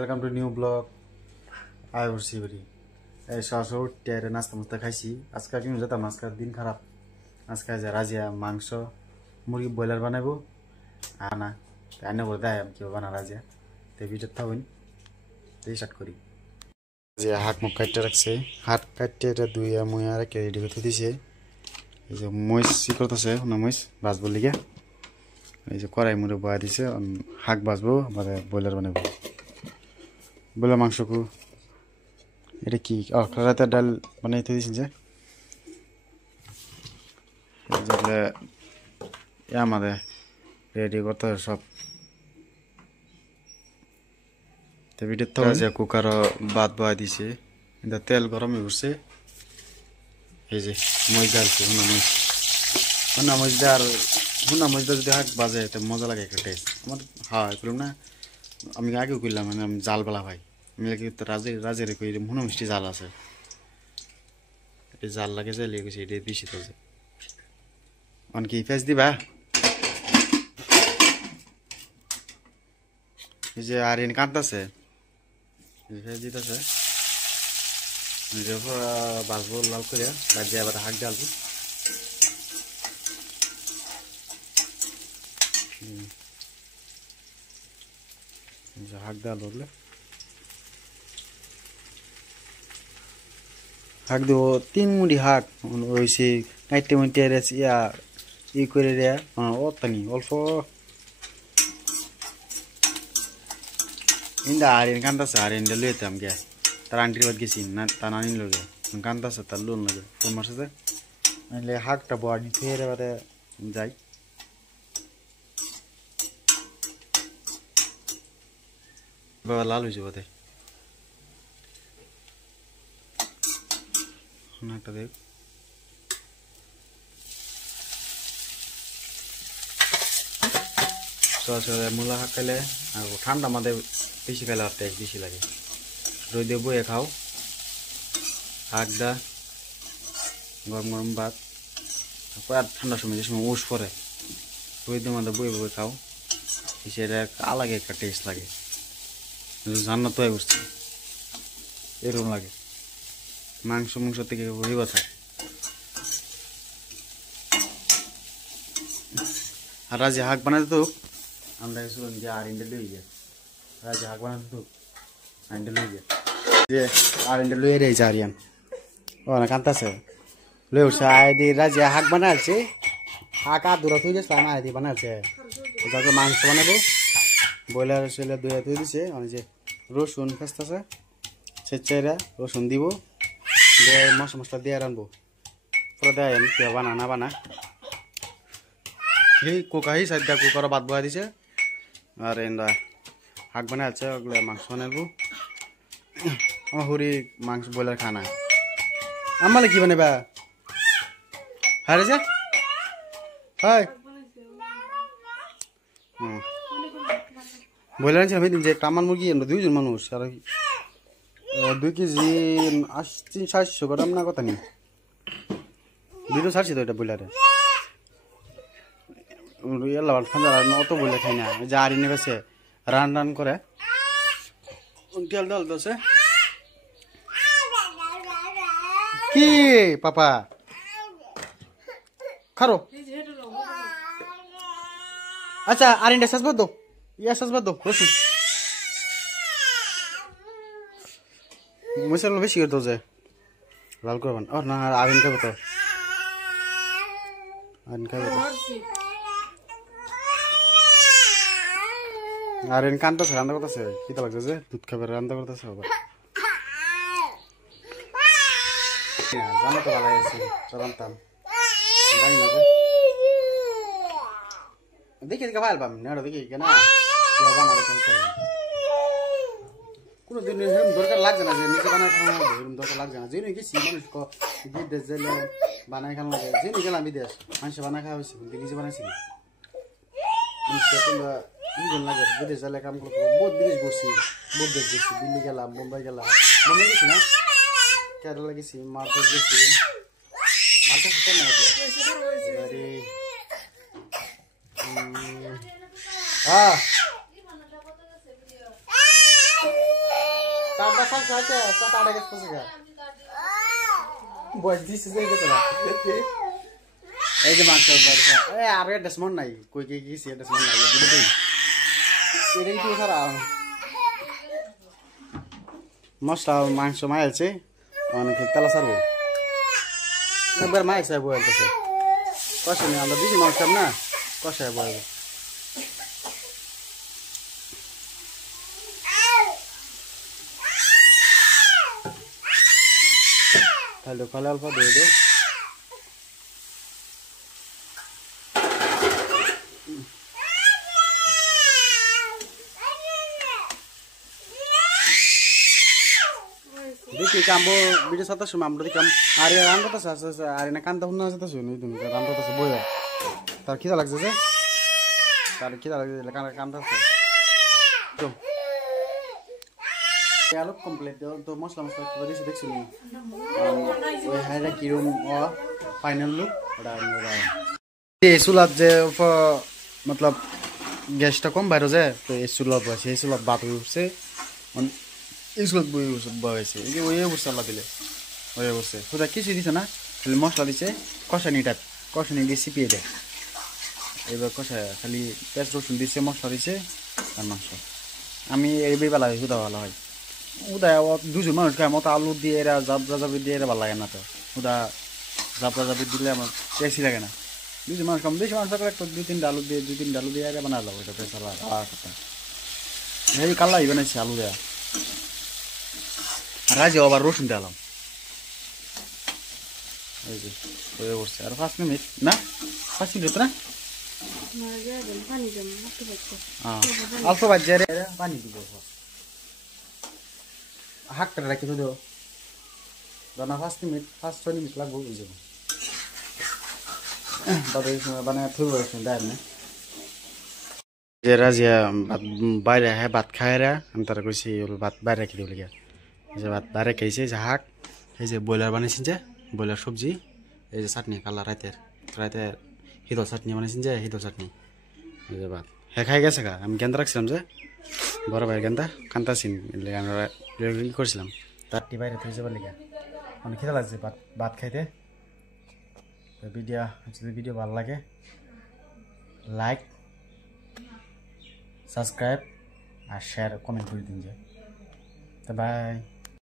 welcome to new blog आय उर्सीबरी सो टेरे नाश्ता मस्ता खाइसी आज का क्यों जाता आज का दिन खराब आज का राजिया मांस मुर्गी ब्रॉयलर बनाबो आना आने बोलता है क्यों बना राजिया ते वीडियो था वन ते स्टार्ट करी जे हाथ मुख काटते रखसे हाथ काटते रे दुया मुया रे के रेडी करते दिसे जे मइस सिकरतसे ना मइस बाजबो लिगे এই যে কড়াই মুড়ে বয়া দিছে হাক বাজবো মানে ব্রয়লার বানাবো ব্রয়লার মাংসকু এটা কি রাতে ডাল বানাইতে দিছেন যে যেগুলো আমাদের রেডি করতে সব তো ভিডিও তো যে কুকার ভাত বয়া দিছে এটা তেল গরম হয়ে উঠছে এই যে মই ডালছে না মই ডাল हुना मजदा যদি হাক বাজে তো মজা লাগে একটা টেস্ট আমার হয় করলাম না আমি আগেও কইলাম মানে আমি জাল বালা ভাই আমি কি তো রাজের কই হুনা মিষ্টি জাল আছে এই জাল লাগে যে লিয়ে গেছে এটা বেশি তো যে অন কি ফেস দিবা এই যে আরিন কাটতাছে এই ফেস দিতাছে এই যে বাজবো লাল করে বাজে আবার হাক ডালবো হাক ডাল বললে হাক দেবো 3 মুড়ি হাক ওইসে কাইটে মুটে ইয়া ই করে রে অতনি অল্প ইন্দা আরিন কান্দাছে আরিন লইতাম গে তার আন্টির বাদ গেছি না তা নানি লগে কান্দাছে তার লোন লাগে কোন মাসে নাইলে হাকটা বড়ি ফেরে বারে যাই বাবা লাল হয়েছে বোধ একটা দেখ মূলা শাক খাইলে আর ঠান্ডা মাঝে বেশি খাইলে আর টেস্ট বেশি লাগে রোদে বয়ে খাও শাক দা গরম গরম ভাত তারপর আর ঠান্ডার সময় যে সময় উস পরে রোদে মাঝে বয়ে বয়ে খাও সেটা আলাদা একটা টেস্ট লাগে জান্নাত হয়ে উঠছে এরকম লাগে মাংস থেকে ওই কথা আর রাজি হাক বানাতে তো আমরা শুনুন যে আর ইন্ডে লই যায় রাজি হাক বানাতে তো আইন্ডে লই যায় যে আর ইন্ডে লই রে জারিয়ান ও না কান্তাছে লই উঠছে আইদি রাজি হাক বানাচ্ছে হাক আর দূর তুই গেছ না আইদি বানাচ্ছে যাকে মাংস বানাবো ব্রয়লার ছেলে দুই হাতে দিছে মানে যে রসুন ফেস্তাছে ছেঁচেরা রসুন দিব দিয়ে মশলা দিয়ে রানবো পুরো দেয় আমি কেউ বানা না বানা এই কোকাহি সাইডটা কুকার বাদ বয়া দিছে আর এন্দা হাক বানা আছে ওগুলো মাংস বানাবো আমার হুরি মাংস ব্রয়লার খানা আমালে কি বানাবা হারে যা হাই ব্রয়লার আনছিলাম এই দিন যে টামান মুরগি আমরা দুইজন মানুষ আর 2 কেজি 750 গ্রাম না কথা নেই ভিডিও ছাড়ছি তো এটা ব্রয়লারে অত ব্রয়লার খাই না যে আর এনে বেছে রান করে তেল ডাল দছে কি পাপা খারো আচ্ছা আর ইন্ডা সাজবো তো ইয়া সাজবা দো রসুন মশলা বেশি করে দো যায় লাল করবেন আর না আরিন খাবো তো আরিন খাবো তো আরিন কানতেছে রান্না করতেছে কিতা লাগছে যে দুধ খাবে রান্না করতেছে বাবা জানো তো ভালো আছে জানতাম জানি না দেখি দেখে ভালো পাম না দেখি কেনা কোনো দিন দরকার লাগছে না যে নিজে বানায় খাওয়া এরকম দরকার লাগছে না যেন গেছি মানুষ বিদেশ গেলে বানায় খাওয়া লাগে যেন গেলাম বিদেশ মানুষ বানায় খাওয়া হয়েছে নিজে বানাইছি লাগে বিদেশ গেলে কাম করবো বহুত বিদেশ ঘুরছি বহুত দেশ গেছি দিল্লি গেলাম মুম্বাই গেলাম মুম্বাই গেছি না কেরালা গেছি মালদ্বীপ গেছি মালদ্বীপ বয়স দিচ্ছে যে এই যে মাংস আর এটা মন নাই কই কে গেছি এটা মন নাই এটাই তো সারা মশলা মাংস মাইলছে অনেক তেলা সারবো একবার মাইক সাহেব বলতেছে কষা নেই আমরা বেশি মাংস না কষায় বলবো তাহলে কলে অল্প দিয়ে দেব দেখি কামবো ভিডিও সাথে সময় আমরা দেখলাম আর রান্না তো আর না কান্দা হুন্না আছে তো শুনি তুমি রান্না তো বই তার খিদা লাগছে যে তার খিদা লাগছে কান্দা তো আলু কমপ্লিট তো মশলা মশলা কি দিয়েছে দেখছি ওই হাইরা কিরম ফাইনাল লুক ওটা এই চুলাত যে মতলব গ্যাসটা কম বাইরে যায় তো এই চুলাত বসে এই চুলাত ভাত উঠছে এই চুলাত বসে এই যে ওই বসছে আল্লাহ দিলে ওই বসছে ওটা কিছুই দিছে না খালি মশলা দিছে কষানি টাইপ কষানি দিয়ে চিপিয়ে দেয় এবার কষা খালি পেঁয়াজ রসুন দিছে মশলা দিছে আর মাংস আমি এই বেলা হুদা ভালো হয় উদা দুজন মানুষ খায় মতো আলু দিয়ে এরা জাবরা জাবি দিয়ে এরা ভালো লাগে না তো উদা জাবরা জাবি দিলে আমার টেস্টি লাগে না দুজন মানুষ কম বেশি মানুষ থাকলে একটা দুই তিনটা আলু দিয়ে এরা বানা যাবো এটা পেঁচা কথা এই কাল্লাই বানাইছে আলু দেয়া আর রাজি আবার রসুন দিলাম এই যে হয়ে পড়ছে আর 5 মিনিট না 5 মিনিট না অল্প বাজারে পানি দিব হাকটা রাখি তো দেও দানা 5 মিনিট 5-6 মিনিট লাগবে বুঝে যাবো তবে মানে থুব দেয় না যে রাজিয়া বাইরে হ্যাঁ ভাত খায় রা আমি তারা কইছি ভাত বাইরে রেখে দেবো লিখা যে ভাত বাইরে খাইছে যে হাক এই যে ব্রয়লার বানাইছেন যে ব্রয়লার সবজি এই যে চাটনি কালা রাতের হিদল চাটনি বানাইছেন যে হিদল চাটনি এই যে ভাত হ্যাঁ খাই গেছে গা আমি গেন্দা রাখছিলাম যে বড় ভাই গেন্দা কান্তাছিন আমরা ই করছিলাম তারটি বাইরে থেকে যাবার লিখা অনেক খিদা লাগছে ভাত খাইতে যদি ভিডিও ভালো লাগে লাইক সাবস্ক্রাইব আর শেয়ার কমেন্ট করে দিন যে তো বাই